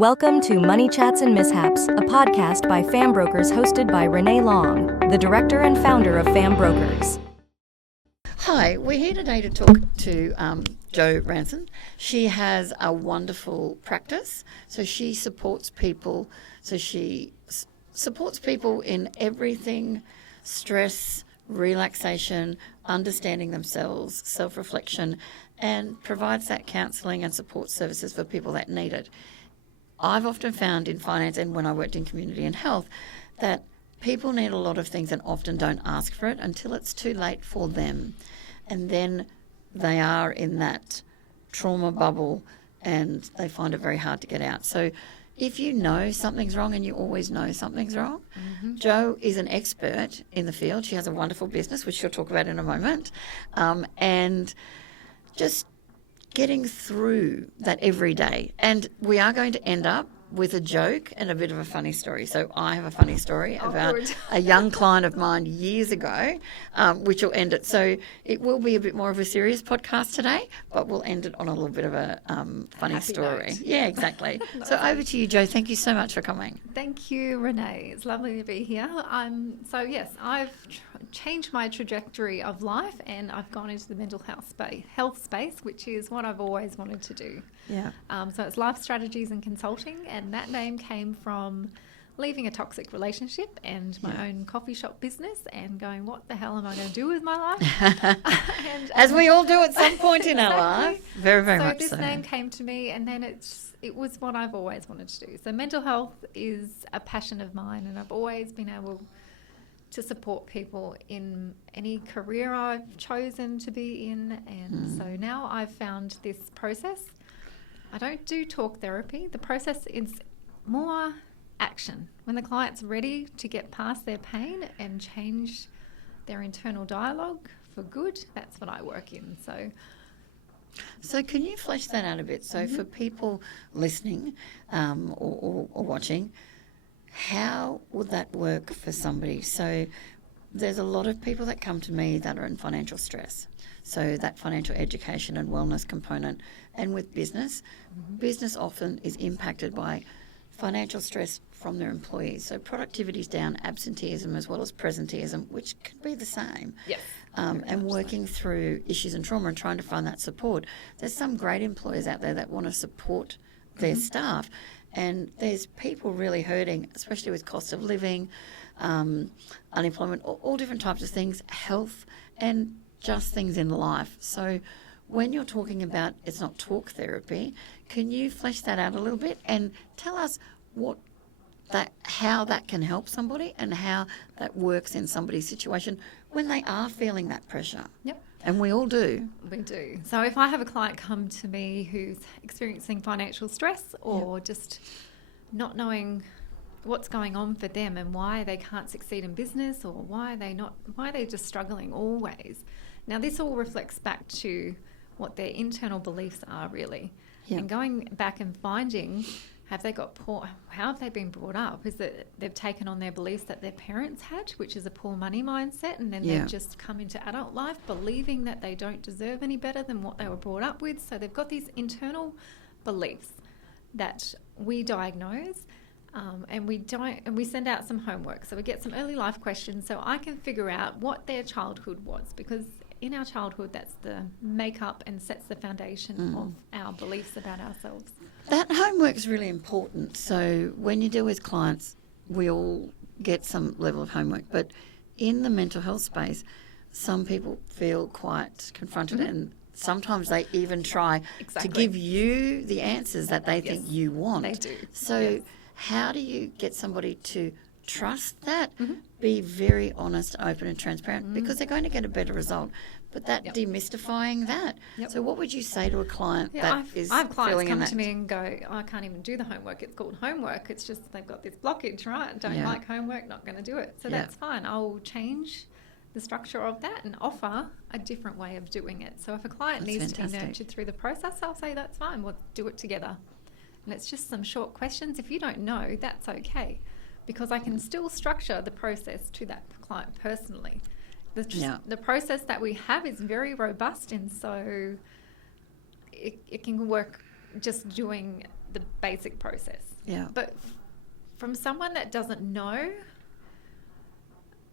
Welcome to Money Chats and Mishaps, a podcast by Fam Brokers hosted by Renae Long, the director and founder of Fam Brokers. Hi, we're here today to talk to Jo Ransome. She has a wonderful practice. So she supports people. Supports people in everything: stress, relaxation, understanding themselves, self-reflection, and provides that counselling and support services for people that need it. I've often found in finance and when I worked in community and health that people need a lot of things and often don't ask for it until it's too late for them. And then they are in that trauma bubble and they find it very hard to get out. So if you know something's wrong, and you always know something's wrong, Jo is an expert in the field. She has a wonderful business, which she'll talk about in a moment. And just getting through that every day. And we are going to end up with a joke and a bit of a funny story. So I have a funny story about a young client of mine years ago, which will end it. So it will be a bit more of a serious podcast today, but we'll end it on a little bit of a funny Happy story. note. Yeah, exactly. So over to you, Jo. Thank you so much for coming. Thank you, Renae. It's lovely to be here. I've changed my trajectory of life, and I've gone into the mental health space, which is what I've always wanted to do. Yeah. So it's life strategies and consulting, and that name came from leaving a toxic relationship and my own coffee shop business and going, what the hell am I going to do with my life? As we all do at some point in our life. Very, very much so. So this name came to me, and then it was what I've always wanted to do. So mental health is a passion of mine, and I've always been able to support people in any career I've chosen to be in. And so now I've found this process. I don't do talk therapy. The process is more action. When the client's ready to get past their pain and change their internal dialogue for good, that's what I work in. So can you flesh that out a bit? So for people listening or watching, how would that work for somebody? So there's a lot of people that come to me that are in financial stress. So that financial education and wellness component. And with business, business often is impacted by financial stress from their employees. So productivity is down, absenteeism as well as presenteeism, which can be the same. yes. And working through issues and trauma and trying to find that support. There's some great employers out there that want to support their staff. And there's people really hurting, especially with cost of living, unemployment, all different types of things, health, and just things in life. So when you're talking about it's not talk therapy, can you flesh that out a little bit and tell us how that can help somebody and how that works in somebody's situation when they are feeling that pressure? Yep. And we all do. We do. So if I have a client come to me who's experiencing financial stress or just not knowing what's going on for them and why they can't succeed in business or why they're just struggling always. Now this all reflects back to what their internal beliefs are really. And going back and finding, how have they been brought up? Is that they've taken on their beliefs that their parents had, which is a poor money mindset, and then they've just come into adult life believing that they don't deserve any better than what they were brought up with. So they've got these internal beliefs that we diagnose, and we send out some homework. So we get some early life questions so I can figure out what their childhood was, because in our childhood, that's the makeup and sets the foundation of our beliefs about ourselves. That homework is really important. So when you deal with clients, we all get some level of homework. But in the mental health space, some people feel quite confronted and sometimes they even try to give you the answers that they think you want. They do. So how do you get somebody to trust that, be very honest, open and transparent, because they're going to get a better result. But that demystifying that. So what would you say to a client that is I have clients feeling come in to me and go, I can't even do the homework. It's called homework. It's just they've got this blockage, right? Don't like homework, not going to do it. So that's fine. I'll change the structure of that and offer a different way of doing it. So if a client needs to be nurtured through the process, I'll say that's fine. We'll do it together. And it's just some short questions. If you don't know, that's okay, because I can still structure the process to that client personally. The process that we have is very robust, and so it can work just doing the basic process. Yeah. But from someone that doesn't know,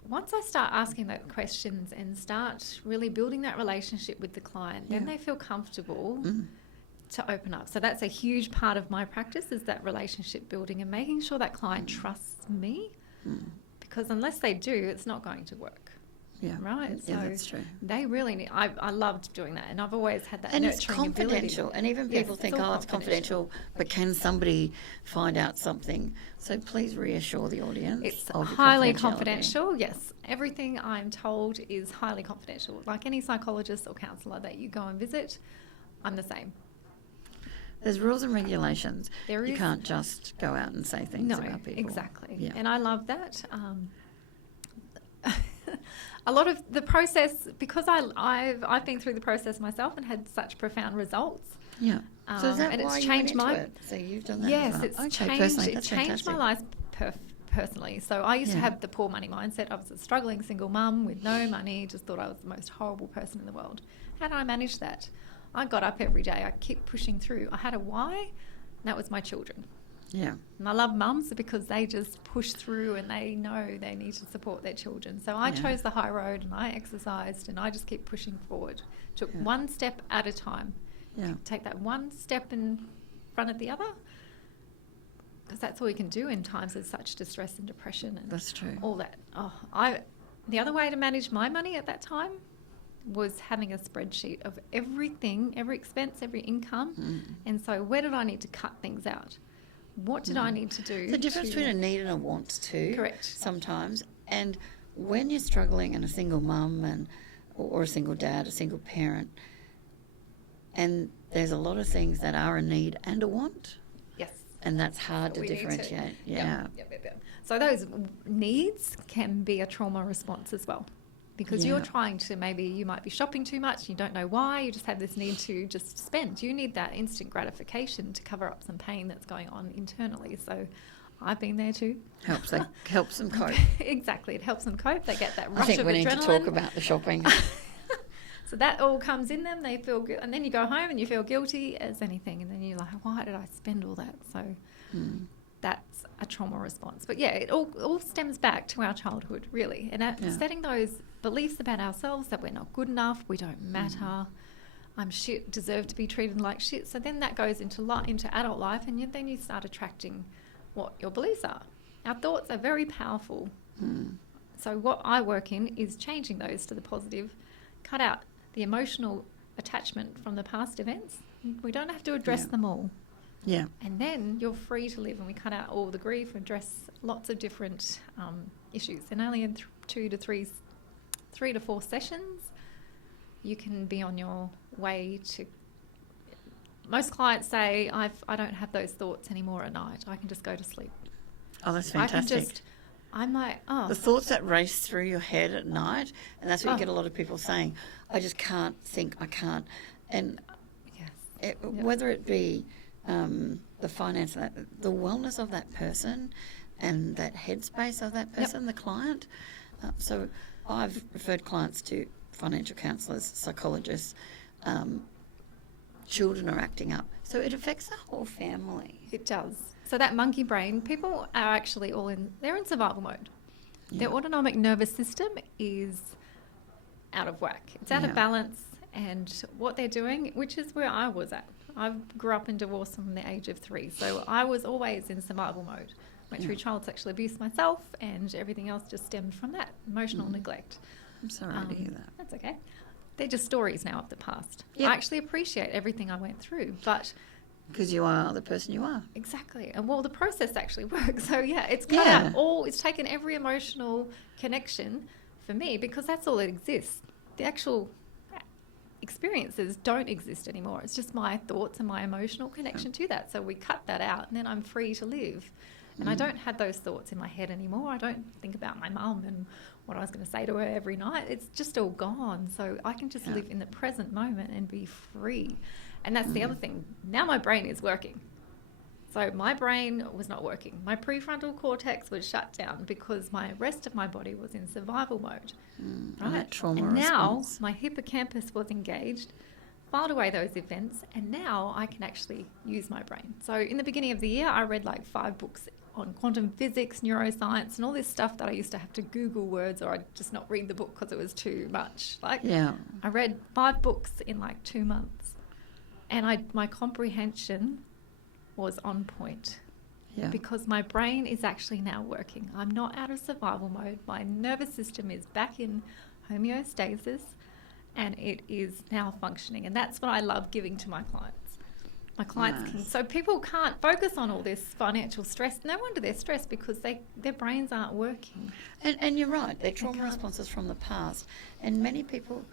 once I start asking those questions and start really building that relationship with the client, then they feel comfortable to open up. So that's a huge part of my practice, is that relationship building and making sure that client trusts me, because unless they do, it's not going to work. Yeah. Right. Yeah, so that's true. they really need. I loved doing that, and I've always had that. And it's nurturing confidential, ability. and even people think, all it's confidential, but can somebody find out something? So please reassure the audience. It's of your highly confidentiality. confidential. Yes, everything I'm told is highly confidential. Like any psychologist or counsellor that you go and visit, I'm the same. There's rules and regulations. There You is. can't just go out and say things No, about people. exactly. Yeah. And I love that. A lot of the process, because I've been through the process myself and had such profound results. Yeah. So is that and why it's you went changed into my it? So you've done that. yes, as well. it's Okay, changed. personally, It's that's changed my fantastic. life personally. So I used to Yeah. have the poor money mindset. I was a struggling single mum with no money. Just thought I was the most horrible person in the world. How did I manage that? I got up every day. I kept pushing through. I had a why, and that was my children. Yeah. And I love mums because they just push through and they know they need to support their children. So I Yeah. chose the high road and I exercised and I just keep pushing forward. Took Yeah. one step at a time. Yeah. Take that one step in front of the other, because that's all you can do in times of such distress and depression and That's true. all that. The other way to manage my money at that time was having a spreadsheet of everything, every expense, every income. And so where did I need to cut things out? What did I need to do? The difference between a need and a want too. Correct. Sometimes. And when you're struggling and a single mum or a single dad, a single parent, and there's a lot of things that are a need and a want, Yes. and that's hard to We need to- differentiate. Yeah. Yep. So those needs can be a trauma response as well. Because you're Yeah. trying to, maybe you might be shopping too much, you don't know why, you just have this need to just spend. You need that instant gratification to cover up some pain that's going on internally. So I've been there too. Helps them cope. Exactly. It helps them cope. They get that rush I think of we need adrenaline. to talk about the shopping. So that all comes in them. They feel good. And then you go home and you feel guilty as anything. And then you're like, why did I spend all that? So that's a trauma response. But yeah, it all stems back to our childhood, really. And setting those beliefs about ourselves that we're not good enough, we don't matter, I'm shit, deserve to be treated like shit. So then that goes into adult life, and then you start attracting what your beliefs are. Our thoughts are very powerful. So what I work in is changing those to the positive, cut out the emotional attachment from the past events. We don't have to address them all. Yeah. And then you're free to live, and we cut out all the grief, address lots of different issues. And only in 3 to 4 sessions, you can be on your way to... Most clients say, I don't have those thoughts anymore at night. I can just go to sleep. Oh, that's I can fantastic. I'm like, The thoughts that race through your head at night, and that's what you get a lot of people saying, I just can't think, I can't. And yes. whether it be the finance, the wellness of that person and that headspace of that person, the client. So I've referred clients to financial counsellors, psychologists. Children are acting up. So it affects the whole family. It does. So that monkey brain, people are actually they're in survival mode. Yeah. Their autonomic nervous system is out of whack. It's out of balance, and what they're doing, which is where I was at. I grew up in divorce from the age of 3, so I was always in survival mode. Went through child sexual abuse myself, and everything else just stemmed from that, emotional neglect. I'm sorry to hear that. That's okay. They're just stories now of the past. Yep. I actually appreciate everything I went through, but... Because you are the person you are. Exactly. And well, the process actually works. So it's cut out it's taken every emotional connection for me, because that's all that exists. The actual experiences don't exist anymore. It's just my thoughts and my emotional connection to that. So we cut that out, and then I'm free to live. And I don't have those thoughts in my head anymore. I don't think about my mum and what I was going to say to her every night. It's just all gone. So I can just live in the present moment and be free. And that's the other thing. Now my brain is working. So my brain was not working. My prefrontal cortex was shut down because my rest of my body was in survival mode. And that trauma and now response. my hippocampus was engaged. filed away those events, and now I can actually use my brain. So in the beginning of the year, I read like 5 books on quantum physics, neuroscience, and all this stuff that I used to have to Google words, or I'd just not read the book because it was too much. I read 5 books in like 2 months, and my comprehension was on point. Yeah. Because my brain is actually now working. I'm not out of survival mode. My nervous system is back in homeostasis, and it is now functioning. And that's what I love giving to my clients. My clients can, so people can't focus on all this financial stress. No wonder they're stressed, because their brains aren't working. And you're right, they're trauma responses from the past. And many people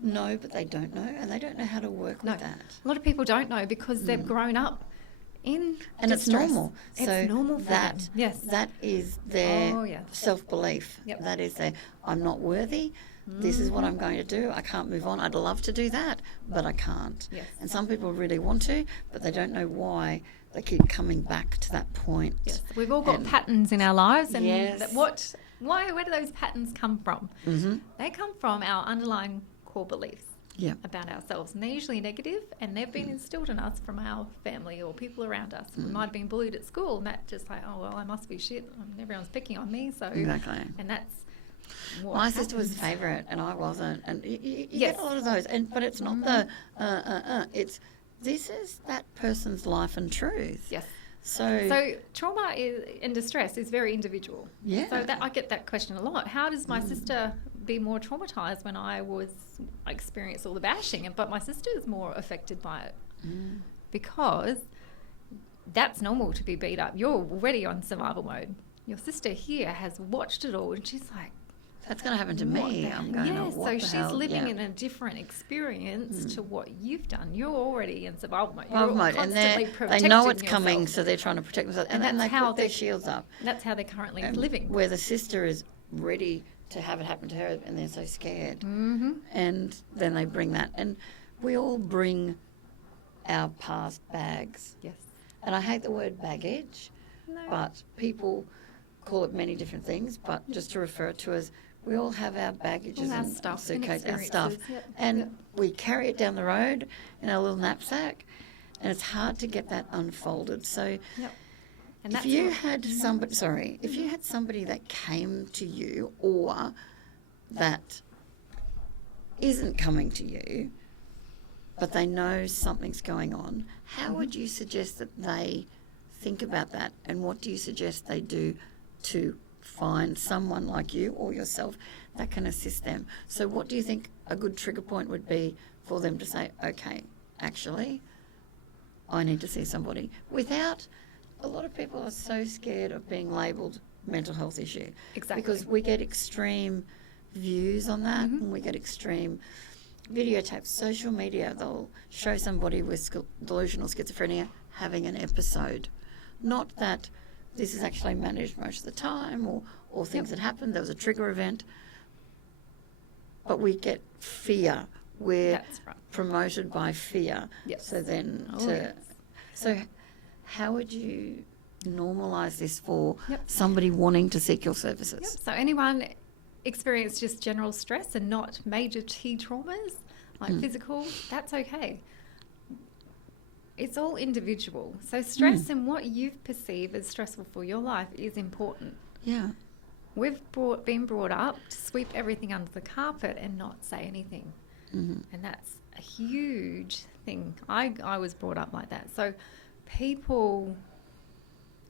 know, but they don't know, and they don't know how to work with that. A lot of people don't know because they've grown up in distress. It's normal. It's normal for them. Yes. That is their self-belief. Yep. That is their, I'm not worthy. This is what I'm going to do. I can't move on. I'd love to do that, but I can't. Yes. And some people really want to, but they don't know why they keep coming back to that point. Yes. We've all got patterns in our lives, and Yes. where do those patterns come from? Mm-hmm. They come from our underlying core beliefs Yeah. about ourselves, and they're usually negative, and they've been instilled in us from our family or people around us. We might have been bullied at school, and that's just like, oh well, I must be shit. Everyone's picking on me, so Exactly. and that's what My sister was happens. favourite, and I wasn't. And you Yes. get a lot of those. But it's not it's this is that person's life and truth. Yes. So trauma and distress is very individual. Yeah. So I get that question a lot. How does my sister be more traumatized when I experienced all the bashing, but my sister is more affected by it? Because that's normal to be beat up. You're already on survival mode. Your sister here has watched it all, and she's like, that's going to happen to me. I'm going, yes, what so the she's hell? living in a different experience to what you've done. You're already in survival mode. Survival You're mode, and constantly they protecting know it's yourself. coming, so they're trying to protect themselves, and then that's they how put their they- shields up. That's how they're currently living. Where the sister is ready to have it happen to her, and they're so scared, and then they bring that, and we all bring our past bags. Yes. And I hate the word baggage, but people call it many different things, but just to refer to as we all have our baggages All our and stuff, suitcase, and our stuff, experiences, and we carry it down the road in our little knapsack, and it's hard to get that unfolded. So And if you had somebody, if you had somebody that came to you or that isn't coming to you, but they know something's going on, how would you suggest that they think about that, and what do you suggest they do to find someone like you or yourself that can assist them? So what do you think a good trigger point would be for them to say, okay, actually, I need to see somebody, without, a lot of people are so scared of being labelled mental health issue. Exactly. Because we get extreme views on that, and we get extreme videotapes, social media. They'll show somebody with delusional schizophrenia having an episode. Not that this is actually managed most of the time, or things that happen. There was a trigger event. But we get fear. We're That's right. promoted by fear. Yes. So then, Yes. so how would you normalise this for somebody wanting to seek your services? So anyone experience just general stress and not major T traumas, like physical, that's okay. It's all individual. So stress and what you perceive as stressful for your life is important. Yeah. We've been brought up to sweep everything under the carpet and not say anything. And that's a huge thing. I was brought up like that. So people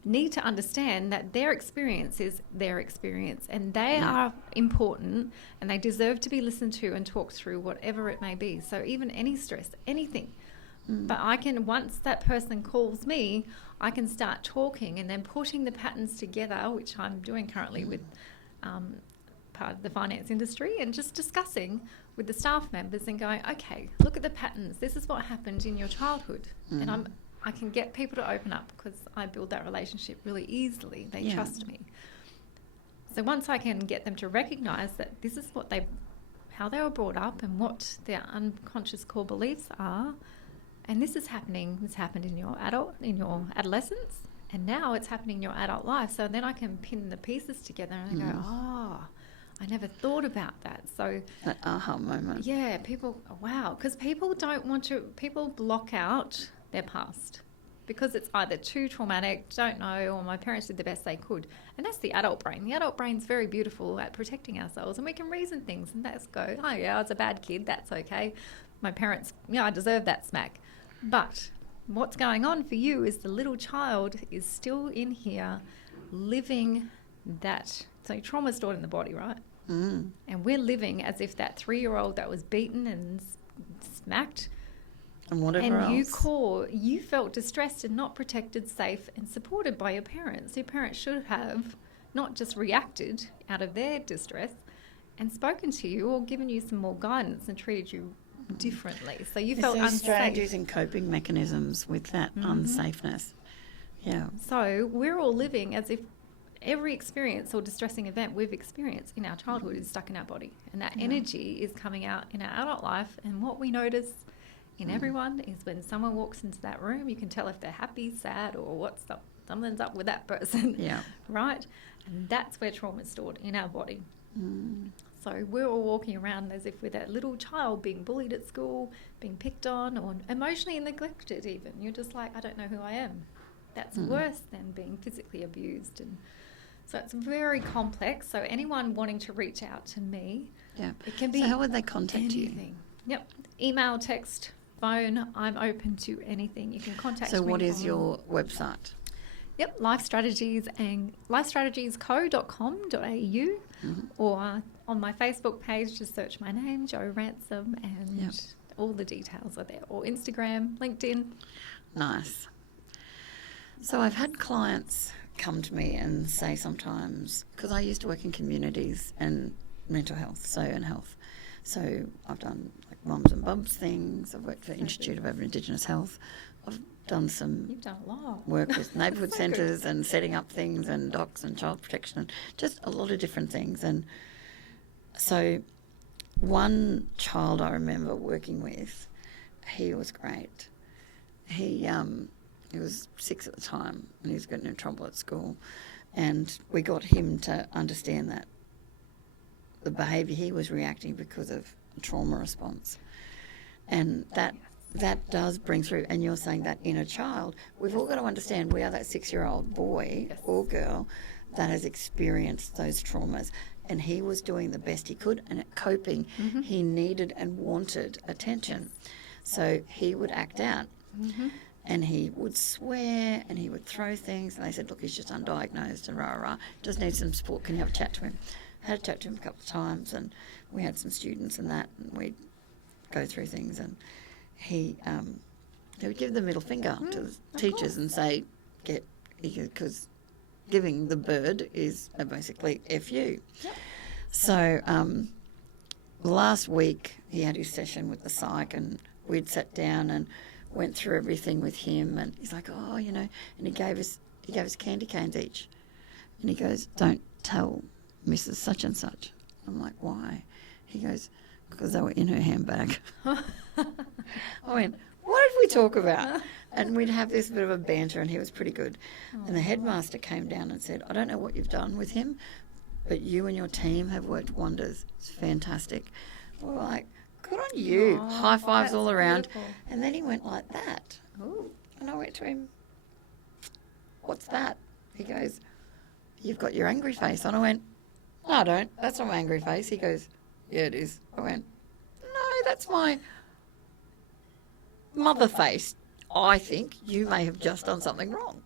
need to understand that their experience is their experience, and they are important, and they deserve to be listened to and talked through, whatever it may be. So even any stress, anything. But I can, once that person calls me, I can start talking and then putting the patterns together, which I'm doing currently with part of the finance industry, and just discussing with the staff members and going, okay, look at the patterns. This is what happened in your childhood. And I can get people to open up because I build that relationship really easily. They trust me. So once I can get them to recognise that this is how they were brought up and what their unconscious core beliefs are, and this happened in your adolescence, and now it's happening in your adult life. So then I can pin the pieces together and I go, I never thought about that. So That aha moment. yeah, people, wow, because people block out their past because it's either too traumatic, don't know, or my parents did the best they could. And that's the adult brain. The adult brain's very beautiful at protecting ourselves, and we can reason things and let's go, oh yeah, I was a bad kid, that's okay. My parents, I deserve that smack. But what's going on for you is the little child is still in here living that. So trauma's stored in the body, right? Mm. And we're living as if that 3-year-old that was beaten and smacked, And whatever and else. you felt distressed and not protected, safe and supported by your parents. Your parents should have not just reacted out of their distress and spoken to you or given you some more guidance and treated you differently. So you felt There's unsafe. strategies and coping mechanisms with that unsafeness. Yeah. So we're all living as if every experience or distressing event we've experienced in our childhood is stuck in our body, and that energy is coming out in our adult life. And what we notice in everyone is when someone walks into that room, you can tell if they're happy, sad, or something's up with that person. Yeah. Right? And that's where trauma is stored in our body. Mm. So we're all walking around as if we're that little child being bullied at school, being picked on, or emotionally neglected even. You're just like, I don't know who I am. That's worse than being physically abused. And so it's very complex. So anyone wanting to reach out to me, Yeah. it can be So how would they contact anything. Yep. Email, text, phone. I'm open to anything. You can contact you? So me. what is on- your website? Yep, Life Strategies and lifestrategiesco.com.au, or on my Facebook page, just search my name, Jo Ransome, and all the details are there. Or Instagram, LinkedIn. Nice. So I've had clients come to me and say sometimes, because I used to work in communities and mental health, and health. So I've done like mums and bubs things. I've worked for Institute of Indigenous Health. I've done some You've done a lot. work with neighbourhood centres and setting up things and docs and child protection and just a lot of different things. And so one child I remember working with, he was great. He was 6 at the time and he was getting in trouble at school, and we got him to understand that the behaviour he was reacting because of trauma response, and that does bring through. And you're saying that inner child, we've all got to understand we are that 6-year-old boy or girl that has experienced those traumas, and he was doing the best he could, and at coping he needed and wanted attention, so he would act out. And he would swear and he would throw things, and they said, look, he's just undiagnosed and rah, just needs some support, can you have a chat to him? I had a chat to him a couple of times, and we had some students and that, and we'd go through things, and he would give the middle finger to the teachers and say, because giving the bird is basically F you. Yep. So last week he had his session with the psych, and we'd sat down and went through everything with him, and he's like, and he gave us candy canes each, and he goes, don't tell Mrs. such and such. I'm like, why? He goes, because they were in her handbag. I went, what did we talk about? And we'd have this bit of a banter, and he was pretty good. And the headmaster came down and said, I don't know what you've done with him, but you and your team have worked wonders. It's fantastic. We were like, good on you. Aw, high fives that's all around. beautiful. And then he went like that. Ooh. And I went to him, what's that? He goes, you've got your angry face on. I went, no, I don't. That's not my angry face. He goes, yeah, it is. I went, no, that's my mother face. I think you may have just done something wrong.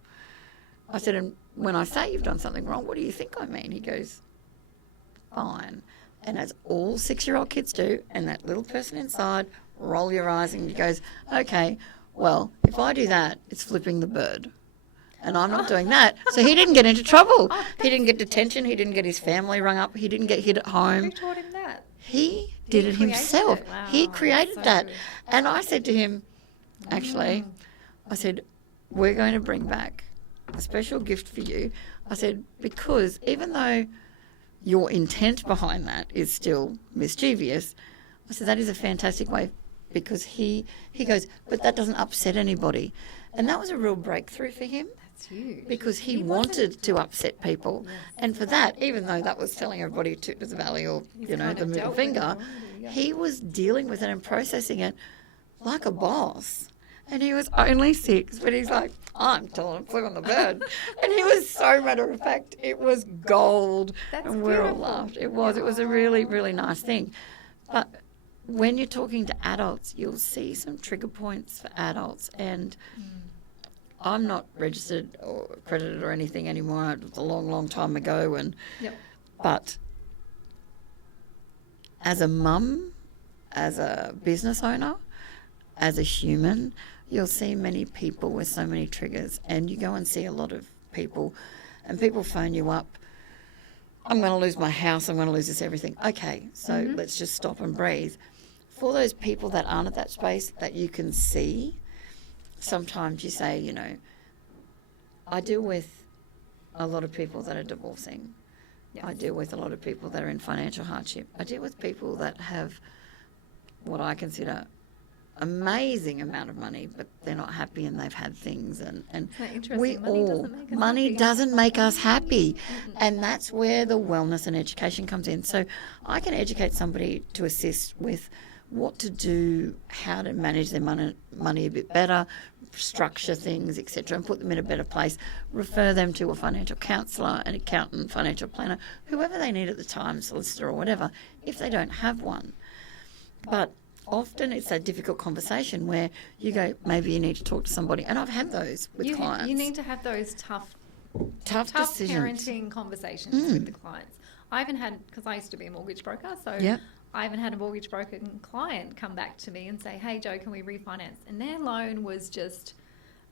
I said, and when I say you've done something wrong, what do you think I mean? He goes, fine. And as all 6-year-old kids do, and that little person inside, roll your eyes, and he goes, okay, well, if I do that, it's flipping the bird. And I'm not doing that. So he didn't get into trouble. He didn't get detention. He didn't get his family rung up. He didn't get hit at home. Who taught him that? He did it created himself. it. Wow, He that's created so that. good. And I said to him, actually, I said, we're going to bring back a special gift for you. I said, because even though your intent behind that is still mischievous, I said, that is a fantastic way, because he goes, but that doesn't upset anybody. And that was a real breakthrough for him. That's huge. because he wasn't- wanted to upset people. Yes. And for that, even though that was telling everybody to the valley or, He's you know, kind the of middle dealt with it finger, already, yeah. he was dealing with it and processing it like a boss. And he was only 6, but he's like, I'm telling him, flip on the bird. And he was so matter of fact. It was gold. That's and we all beautiful. laughed. It was a really, really nice thing. But when you're talking to adults, you'll see some trigger points for adults. And I'm not registered or accredited or anything anymore. It was a long, long time ago. Yep. But as a mum, as a business owner, as a human, you'll see many people with so many triggers, and you go and see a lot of people, and people phone you up, I'm going to lose my house, I'm going to lose this everything. Okay, so let's just stop and breathe. For those people that aren't at that space that you can see, sometimes you say, you know, I deal with a lot of people that are divorcing. Yes. I deal with a lot of people that are in financial hardship. I deal with people that have what I consider amazing amount of money, but they're not happy and they've had things, and that interesting? we Money all doesn't make us money happy. doesn't make us happy, and that's where the wellness and education comes in. So I can educate somebody to assist with what to do, how to manage their money a bit better, structure things, etc., and put them in a better place. Refer them to a financial counsellor, an accountant, financial planner, whoever they need at the time, solicitor or whatever, if they don't have one. But often it's that difficult conversation where you go, maybe you need to talk to somebody. And I've had those with clients. You need to have those tough decisions. parenting conversations with the clients. I haven't had, because I used to be a mortgage broker, so Yep. I haven't had a mortgage broker client come back to me and say, hey, Joe, can we refinance? And their loan was just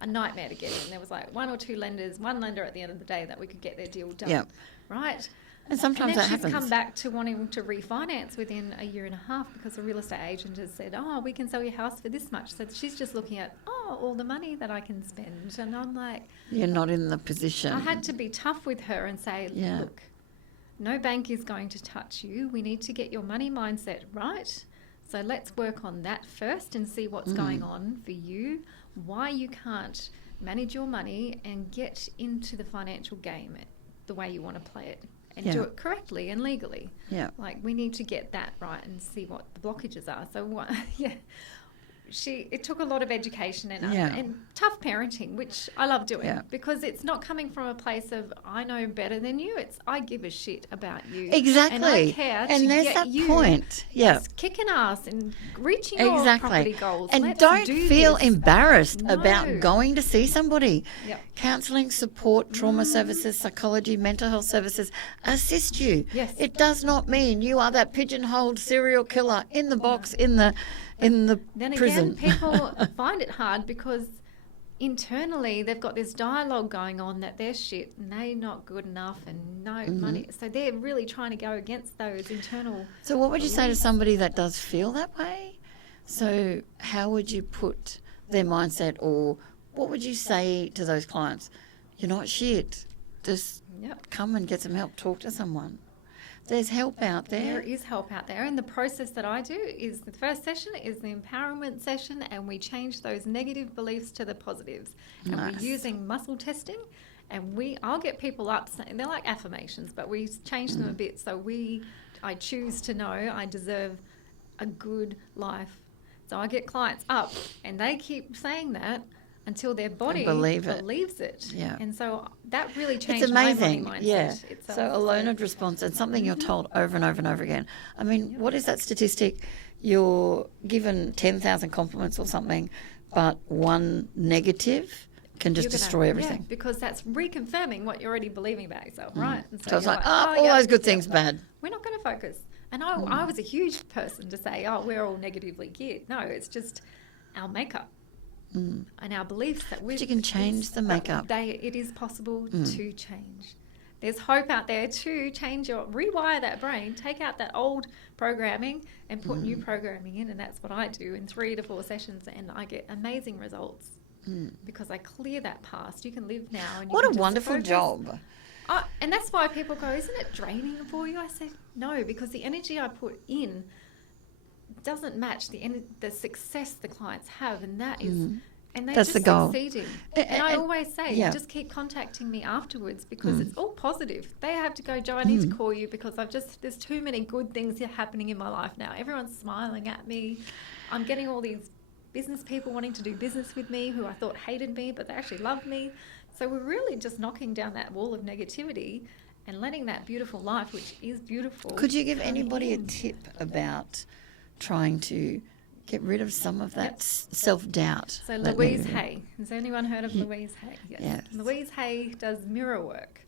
a nightmare to get in. There was like one or two lenders, one lender at the end of the day that we could get their deal done. Yep. Right? And sometimes and then that she's happens. come back to wanting to refinance within a year and a half because the real estate agent has said, oh, we can sell your house for this much. So she's just looking at, all the money that I can spend. And I'm like... You're not in the position. I had to be tough with her and say, Yeah. look, no bank is going to touch you. We need to get your money mindset right. So let's work on that first and see what's going on for you, why you can't manage your money and get into the financial game the way you want to play it. And do it correctly and legally. Yeah. Like, we need to get that right and see what the blockages are. So, it took a lot of education and tough parenting, which I love doing because it's not coming from a place of, I know better than you. It's, I give a shit about you. Exactly. And I care and to there's get that you point. Yeah. just kicking ass and reaching your property goals. And Let's don't do feel this. embarrassed No. about going to see somebody. Yep. Counselling, support, trauma services, psychology, mental health services assist you. Yes. It does not mean you are that pigeonholed serial killer in the box in the Then prison. again, people find it hard because internally they've got this dialogue going on that they're shit and they're not good enough and no money. So they're really trying to go against those internal... So what would you say to somebody that does feel that way? So how would you put their mindset, or what would you say to those clients? You're not shit. Just come and get some help. Talk to someone. There's help out there. There is help out there. And the process that I do is the first session is the empowerment session, and we change those negative beliefs to the positives. And we're using muscle testing, and I'll get people up saying, they're like affirmations, but we change them a bit. So I choose to know I deserve a good life. So I get clients up and they keep saying that until their body believes it. Yeah. And so that really changed It's amazing. my money mindset. Yeah. itself. So a learned response, and something you're told over and over and over again. I mean, what is that statistic? You're given 10,000 compliments or something, but one negative can just destroy everything. Yeah, because that's reconfirming what you're already believing about yourself, right? And So it's you're like, all those good things bad. We're not going to focus. And I was a huge person to say, we're all negatively geared. No, it's just our makeup. And our beliefs that But you can change the makeup. It is possible to change. There's hope out there to rewire that brain, take out that old programming and put new programming in. And that's what I do in 3 to 4 sessions. And I get amazing results because I clear that past. You can live now. And you What can a just wonderful focus. job. And that's why people go, isn't it draining for you? I said, no, because the energy I put in doesn't match the success the clients have. And that is And they That's just the goal. succeeded. And I always say, yeah. just keep contacting me afterwards because it's all positive. They have to go, Joe, I need to call you because there's too many good things happening in my life now. Everyone's smiling at me. I'm getting all these business people wanting to do business with me who I thought hated me, but they actually love me. So we're really just knocking down that wall of negativity and letting that beautiful life, which is beautiful. Could you give anybody a tip about trying to get rid of some of that self-doubt? So Louise Hay. Has anyone heard of Louise Hay? Yes. Louise Hay does mirror work.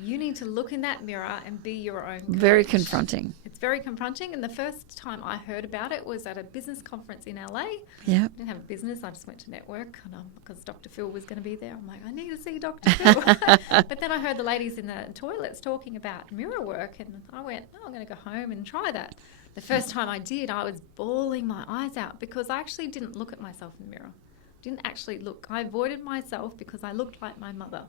You need to look in that mirror and be your own coach. Very confronting. It's very confronting. And the first time I heard about it was at a business conference in LA. Yeah. I didn't have a business. I just went to network because Dr. Phil was going to be there. I'm like, I need to see Dr. Phil. But then I heard the ladies in the toilets talking about mirror work and I went, I'm going to go home and try that. The first time I did, I was bawling my eyes out because I actually didn't look at myself in the mirror. Didn't actually look. I avoided myself because I looked like my mother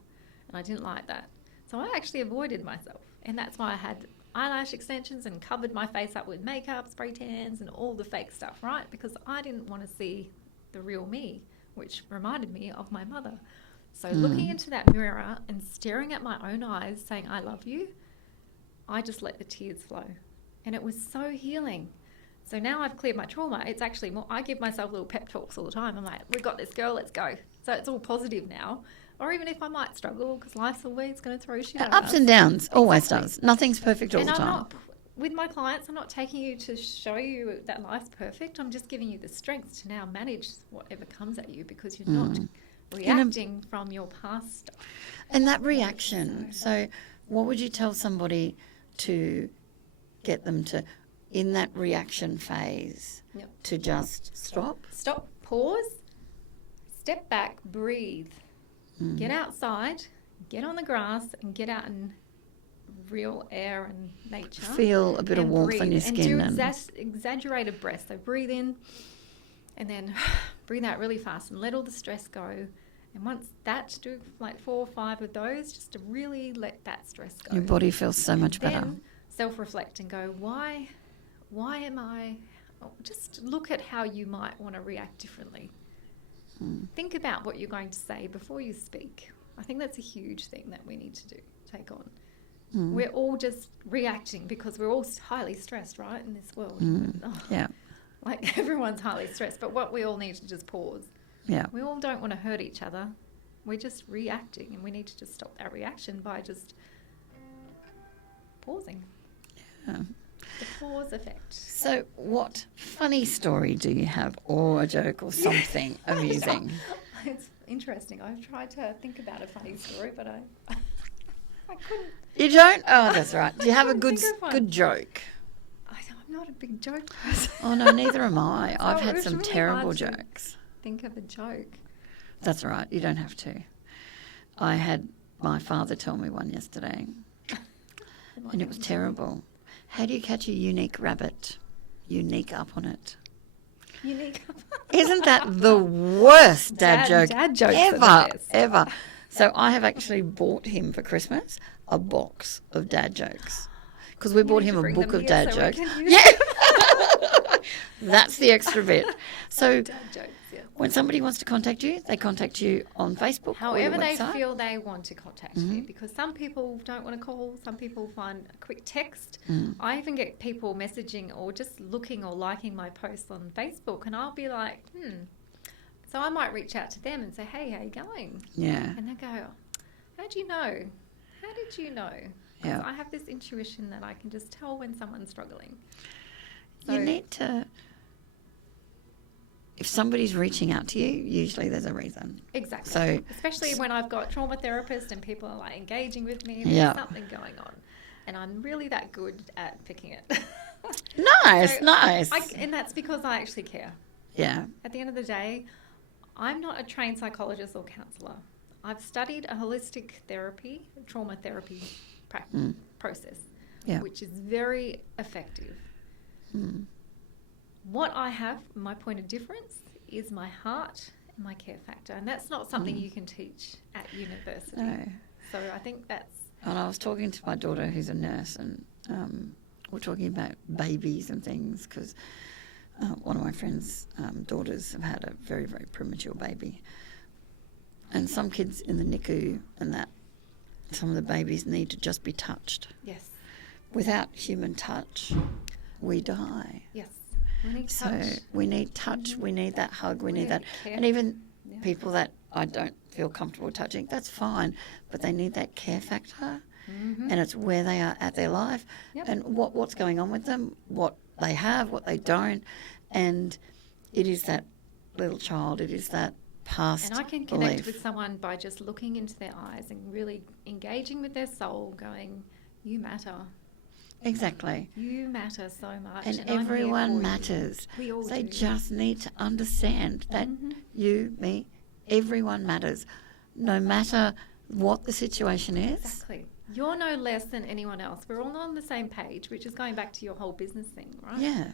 and I didn't like that. So I actually avoided myself. And that's why I had eyelash extensions and covered my face up with makeup, spray tans and all the fake stuff, right? Because I didn't want to see the real me, which reminded me of my mother. So looking into that mirror and staring at my own eyes saying, I love you, I just let the tears flow. And it was so healing. So now I've cleared my trauma. It's actually more, I give myself little pep talks all the time. I'm like, we've got this, girl, let's go. So it's all positive now. Or even if I might struggle, because life's always going to throw shit at us. Ups and downs, always does. Nothing's perfect all the time. I'm not, with my clients, I'm not taking you to show you that life's perfect. I'm just giving you the strength to now manage whatever comes at you because you're not reacting from your past stuff. And that reaction, so what would you tell somebody to get them to, in that reaction phase, to just stop? Stop, pause, step back, breathe. Get outside, get on the grass and get out in real air and nature. Feel a bit of warmth on your skin. And do exaggerated breaths. So breathe in and then breathe out really fast and let all the stress go. And once that, do like 4 or 5 of those just to really let that stress go. Your body feels so much better. Then self-reflect and go, why am I... Just look at how you might want to react differently. Think about what you're going to say before you speak. I think that's a huge thing that we need to take on. We're all just reacting because we're all highly stressed, right, in this world. Yeah. Like everyone's highly stressed, but what we all need to just pause. Yeah. We all don't want to hurt each other. We're just reacting and we need to just stop that reaction by just pausing. Yeah. The pause effect. So what funny story do you have, or a joke or something amusing? It's interesting. I've tried to think about a funny story, but I couldn't. You don't? Oh, that's right. Do you have a good joke? I'm not a big joke person. Oh, no, neither am I. So I've had it's some really terrible hard to jokes. Think of a joke. That's right. You don't have to. I had my father tell me one yesterday, and it was terrible. How do you catch a unique rabbit? Unique up on it. Unique. Isn't that the worst dad joke jokes ever? So I have actually bought him for Christmas a box of dad jokes because we bought him a book of dad jokes. Yeah, that's the extra bit. So Dad jokes, yeah. when somebody wants to contact you, they contact you on Facebook. However or your they website. feel they want to contact me, because some people don't want to call, some people find a quick text. I even get people messaging or just looking or liking my posts on Facebook, and I'll be like, So I might reach out to them and say, hey, how you going? Yeah. And they go, how'd you know? How did you know? 'Cause Yeah. I have this intuition that I can just tell when someone's struggling. So, You need to, if somebody's reaching out to you, usually there's a reason. exactly. So, especially when I've got trauma therapists and people are like engaging with me and Yeah. there's something going on. And I'm really that good at picking it. nice, So nice. and that's because I actually care. Yeah. At the end of the day, I'm not a trained psychologist or counsellor. I've studied a holistic therapy, trauma therapy process, Yeah. which is very effective. What I have, my point of difference, is my heart and my care factor. And that's not something you can teach at university. No. So I think that's... And I was talking to my daughter who's a nurse, and we're talking about babies and things because one of my friends' daughters have had a very, very premature baby. And some kids in the NICU and that, some of the babies need to just be touched. Yes. Without human touch, we die. Yes. We need touch. So we need touch, we need that hug, we need that. care. And even people that I don't feel comfortable touching, that's fine, but they need that care factor. And it's where they are at their life and what's going on with them, what they have, what they don't. And it is that little child, it is that past And I can connect belief. with someone by just looking into their eyes and really engaging with their soul, going, you matter. Exactly. You matter so much. And I'm here everyone for matters. You. We all They do. just need to understand that you, me, everyone matters. No matter what the situation is. Exactly. You're no less than anyone else. We're all on the same page, which is going back to your whole business thing, right? Yeah.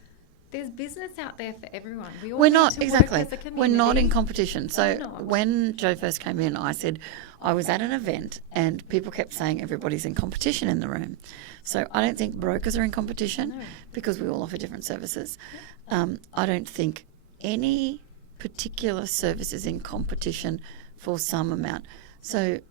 There's business out there for everyone. We all We're need not, to work exactly. as a We're not in community. competition. So We're not. when Joe first came in, I said, I was at an event and people kept saying everybody's in competition in the room. So I don't think brokers are in competition because we all offer different services. I don't think any particular service is in competition for some amount. So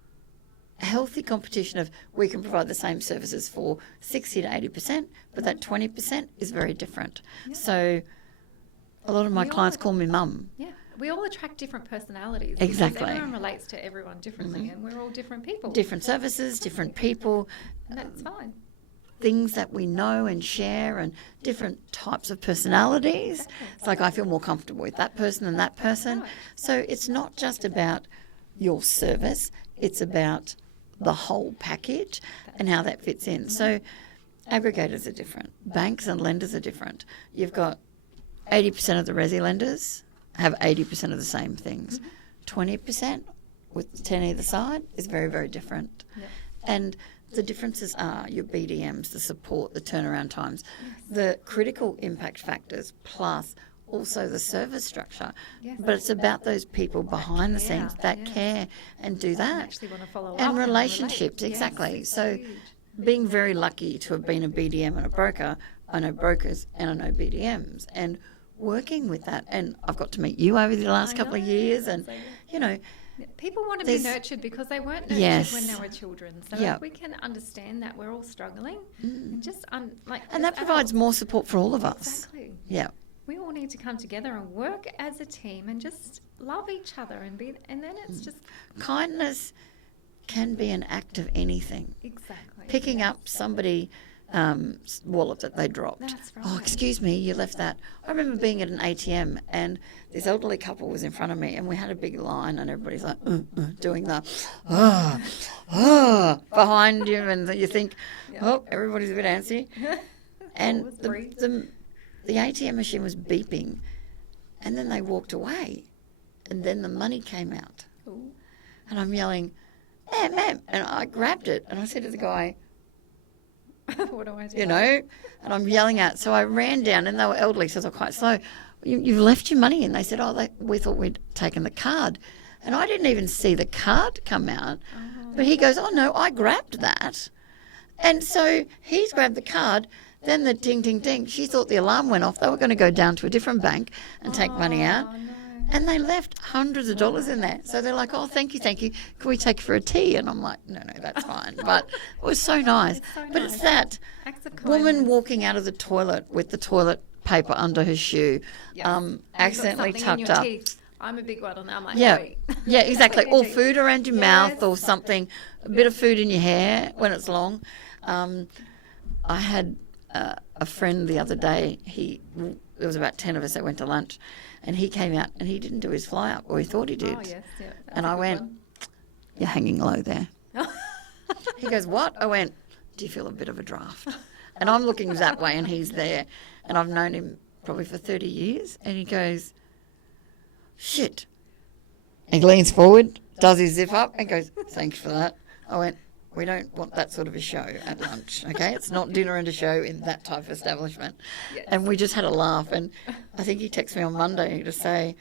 healthy competition of we can provide the same services for 60 to 80%, but that 20% is very different. So a lot of my We all clients have- call me mum. Yeah. We all attract different personalities. Exactly. Because everyone relates to everyone differently, and we're all different people. Different services, different people, And that's fine. things that we know and share, and different types of personalities. It's like I feel more comfortable with that person than that person. Right. So it's not just about your service, it's about the whole package and how that fits in. So aggregators are different. Banks and lenders are different. You've got 80% of the resi lenders have 80% of the same things. 20% with 10 either side is very, very different. Yep. And the differences are your BDMs, the support, the turnaround times, the critical impact factors, plus also the service structure. Yes. But it's about those people behind the care, scenes that yeah. care and do And that. actually want to follow up. And relate. relationships, Yes, exactly. it's So huge. being very lucky to have been a BDM and a broker, I know brokers and I know BDMs, and working with that. And I've got to meet you over the last I couple of know, years, and, so good. you know, People want to be There's- nurtured because they weren't nurtured Yes. when they were children. So Yeah. if we can understand that we're all struggling, and just like and that as provides adults- more support for all of us. Exactly. Yeah. We all need to come together and work as a team and just love each other and then it's just Kindness can be an act of anything. exactly Picking yes. up somebody wallet that they dropped. That's Oh, right. excuse me, you left that. I remember being at an ATM and this elderly couple was in front of me and we had a big line and everybody's like doing the behind you, and you think, oh, everybody's a bit antsy. And was the breathe. the ATM machine was beeping, and then they walked away, and then the money came out, Ooh. and I'm yelling, ma'am, and I grabbed it and I said to the guy, What do I do? you know, and I'm yelling out. So I ran down, and they were elderly, so they were quite slow. You've left your money, and they said, we thought we'd taken the card, and I didn't even see the card come out. But he goes, oh no, I grabbed that, and so he's grabbed the card. Then the ding, ding, ding. She thought the alarm went off. They were going to go down to a different bank and take money out. Oh, no. And they left hundreds of dollars in there. So they're like, oh, thank you. Can we take you for a tea? And I'm like, no, that's fine. But it was so nice. It's so But nice. it's that Acts of woman kindness. walking out of the toilet with the toilet paper under her shoe, Yes. accidentally You've got something in tucked your up. teeth. I'm a big one on that. I'm like, Yeah, "Oi." yeah, exactly. Put your Or teeth. food around your mouth or Yes. something, a bit of food in your hair when it's long. I had a friend the other day. There was about 10 of us that went to lunch, and he came out and he didn't do his fly up, or he thought he did. Oh, yes. Yeah, that's And a I good went, one. you're hanging low there. He goes, what? I went, do you feel a bit of a draft? And I'm looking that way and he's there. And I've known him probably for 30 years. And he goes, shit. He leans forward, does his zip up and goes, thanks for that. I went, we don't want that sort of a show at lunch, okay? It's not dinner and a show in that type of establishment. Yes. And we just had a laugh. And I think he texted me on Monday to say,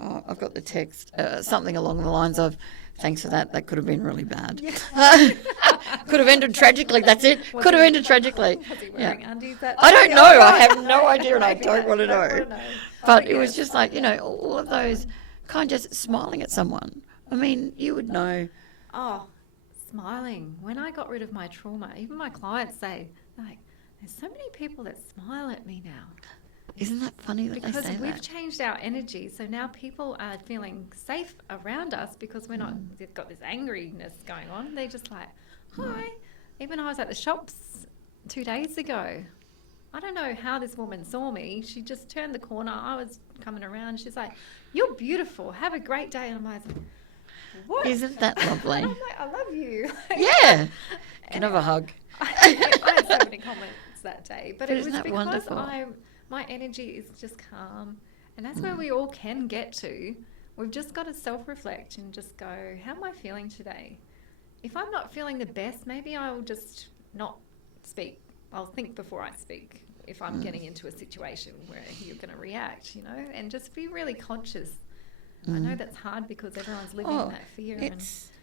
oh, I've got the text, something along the lines of, thanks for that. That could have been really bad. Could have ended tragically. That's it. Could have ended tragically. Was he wearing undies that I day? don't know. I have no idea, and I don't want to Don't know. wanna know. But it was just like, all of those kind of just smiling at someone. I mean, you would know. Oh, smiling. When I got rid of my trauma, even my clients say, like, there's so many people that smile at me now. Isn't that funny that they Because say we've that? changed our energy, so now people are feeling safe around us because we're not, they've got this angriness going on. They're just like, hi. Even I was at the shops 2 days ago. I don't know how this woman saw me. She just turned the corner. I was coming around. She's like, you're beautiful. Have a great day. And I'm like, what? Isn't that lovely? And I'm like, I love you. Yeah. Can I have a hug? I had so many comments that day, but it was isn't that because wonderful? my energy is just calm, and that's where we all can get to. We've just got to self-reflect and just go, how am I feeling today? If I'm not feeling the best, maybe I'll just not speak. I'll think before I speak if I'm getting into a situation where you're going to react, and just be really conscious. I know that's hard because everyone's living in that fear.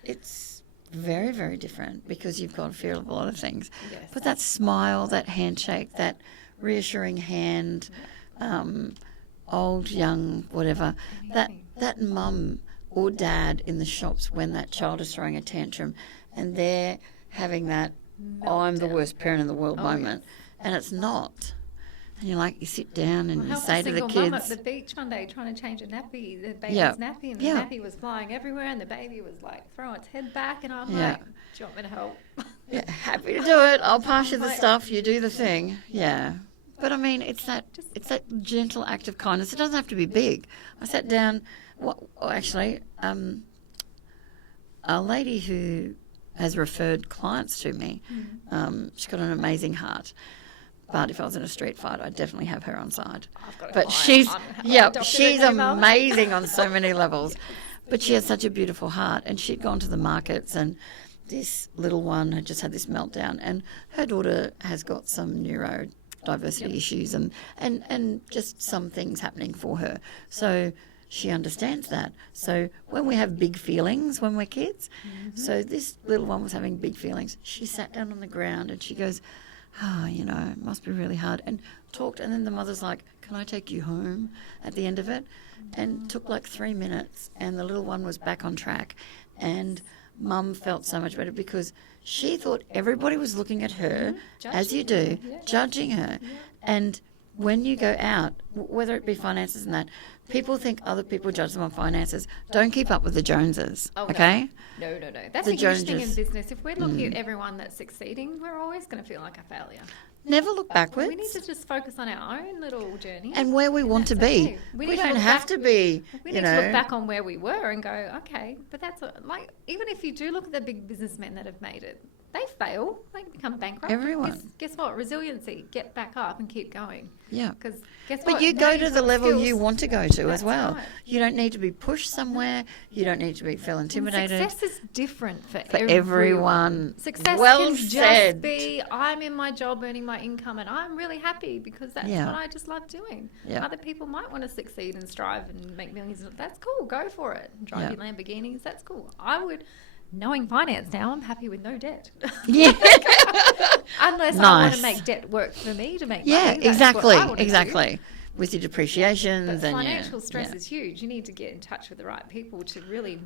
It's very, very different because you've got fear of a lot of things. Yes. But that smile, that handshake, that reassuring hand, old, young, whatever, that mum or dad in the shops when that child is throwing a tantrum and they're having that I'm the worst parent in the world moment, and it's not. And you sit down and you say to the kids. Mum at the beach one day trying to change a nappy, the baby's nappy, and the nappy was flying everywhere, and the baby was throwing its head back, and I'm like, do you want me to help? Yeah, happy to do it. I'll pass you the stuff. You do the thing. Yeah. But I mean, it's that gentle act of kindness. It doesn't have to be big. I sat down. A lady who has referred clients to me. She's got an amazing heart. But if I was in a street fight, I'd definitely have her on side. But she's amazing on so many levels. But she has such a beautiful heart, and she'd gone to the markets, and this little one had just had this meltdown, and her daughter has got some neurodiversity issues and just some things happening for her. So she understands that. So when we have big feelings when we're kids, so this little one was having big feelings. She sat down on the ground and she goes, it must be really hard, and talked. And then the mother's like, can I take you home at the end of it? And took 3 minutes, and the little one was back on track. And mum felt so much better because she thought everybody was looking at her, as you do, judging her. And when you go out, whether it be finances and that, people think other people judge them on finances. Don't keep up with the Joneses, okay? No. That's a huge thing in business. If we're looking at everyone that's succeeding, we're always going to feel like a failure. Never look backwards. We need to just focus on our own little journey. And where we want to be. Okay. We don't have to be, We need to look back on where we were and go, okay, but that's even if you do look at the big businessmen that have made it, they fail. They become bankrupt. Everyone. Guess what? Resiliency. Get back up and keep going. Yeah. Because guess what? But you go to the level you want to go to as well. Right. You don't need to be pushed somewhere. You don't need to feel intimidated. And success is different for everyone. Success well can said. just be, I'm in my job earning my income and I'm really happy because that's what I just love doing. Yeah. Other people might want to succeed and strive and make millions. That's cool. Go for it. Drive your Lamborghinis. That's cool. I would... Knowing finance now, I'm happy with no debt. Yeah. Unless I want to make debt work for me to make money. Yeah, That's exactly. what I want to Exactly. do. With your depreciations But and financial stress is huge. You need to get in touch with the right people to really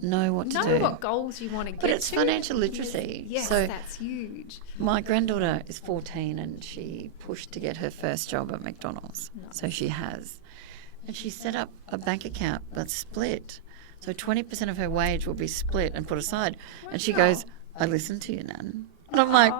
know what to do. Know what goals you want to get to. But it's financial literacy. Yes, so that's huge. My granddaughter is 14 and she pushed to get her first job at McDonald's. Nice. So she has. And she set up a bank account but split. So 20% of her wage will be split and put aside. And she goes, I listen to you, Nan. And I'm like,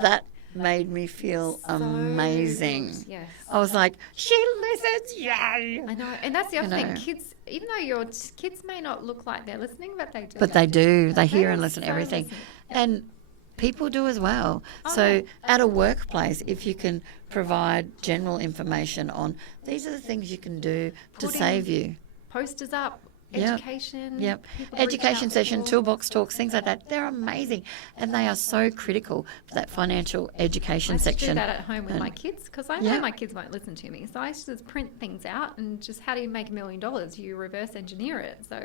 that made me feel amazing. Yes. I was like, she listens, yay. I know. And that's the other thing. Kids, even though your kids may not look like they're listening, but they do. But they do. They hear and listen to everything. And people do as well. So at a workplace, if you can provide general information on these are the things you can do to save you. Posters up. Education. Yep. Education session, toolbox talks, things like that. They're amazing. And they are so critical for that financial education section. I do that at home with my kids because I know my kids won't listen to me. So I used to just print things out and just how do you make $1 million? You reverse engineer it. So,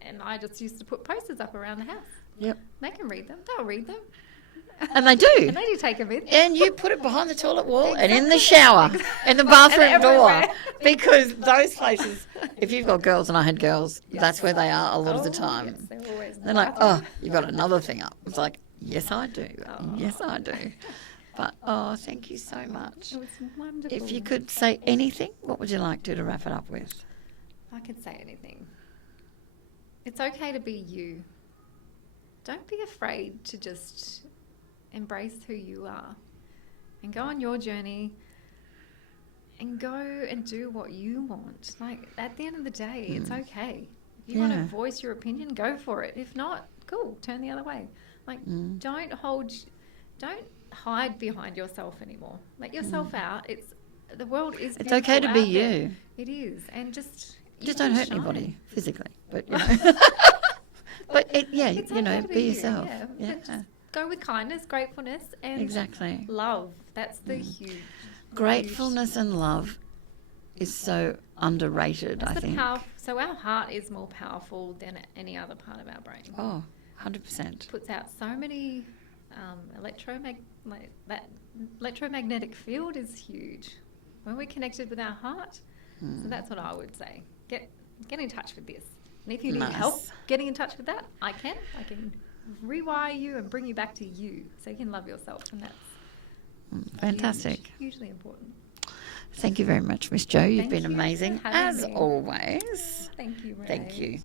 and I just used to put posters up around the house. Yep. They can read them. They'll read them. And they do. And they do take them in. And you put it behind the toilet wall and in the shower and the bathroom door. Because those places, if you've got girls, and I had girls, that's where they are a lot of the time. Yes, they're always in the They're like, bathroom. oh, you've got another thing up. It's like, yes, I do. Yes, I do. But, thank you so much. It was wonderful. If you could say anything, what would you like to wrap it up with? If I could say anything. It's okay to be you. Don't be afraid to just embrace who you are and go on your journey and go and do what you want. Like, at the end of the day, it's okay. If you want to voice your opinion, go for it. If not, cool, turn the other way. Like, don't hide behind yourself anymore. Let yourself out. The world is It's okay to be you. It is. And just don't hurt anybody physically, but you know. But It's okay to be yourself. Yeah. But just go with kindness, gratefulness, and Exactly. love. That's the huge. Gratefulness and love is so underrated, I think. So our heart is more powerful than any other part of our brain. Oh, 100%. Puts out so many that electromagnetic field is huge when we're connected with our heart. So that's what I would say. Get in touch with this. And if you need help getting in touch with that, I can rewire you and bring you back to you so you can love yourself, and that's Fantastic. hugely important. Thank you very much, Miss Jo. You've Thank been you for amazing having as me. always. Thank you, Renae. Thank you.